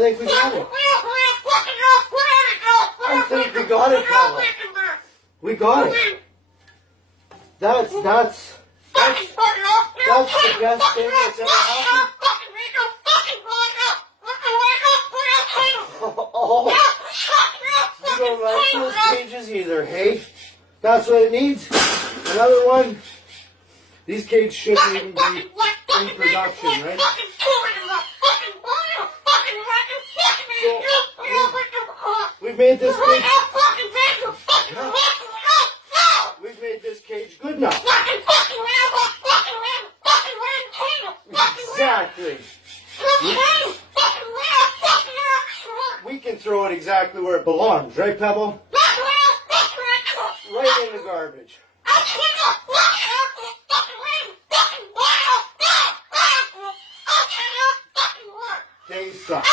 think we got it. I think we got it, Pebble. We got it. That's the best thing that's ever happened. Oh, you don't like those cages either, hey? That's what it needs. Another one. These cages shouldn't even be in production, right? So, we've made this cage. We've made this cage good enough. Exactly. We can throw it exactly where it belongs, right, Pebble? Right in the garbage. They suck.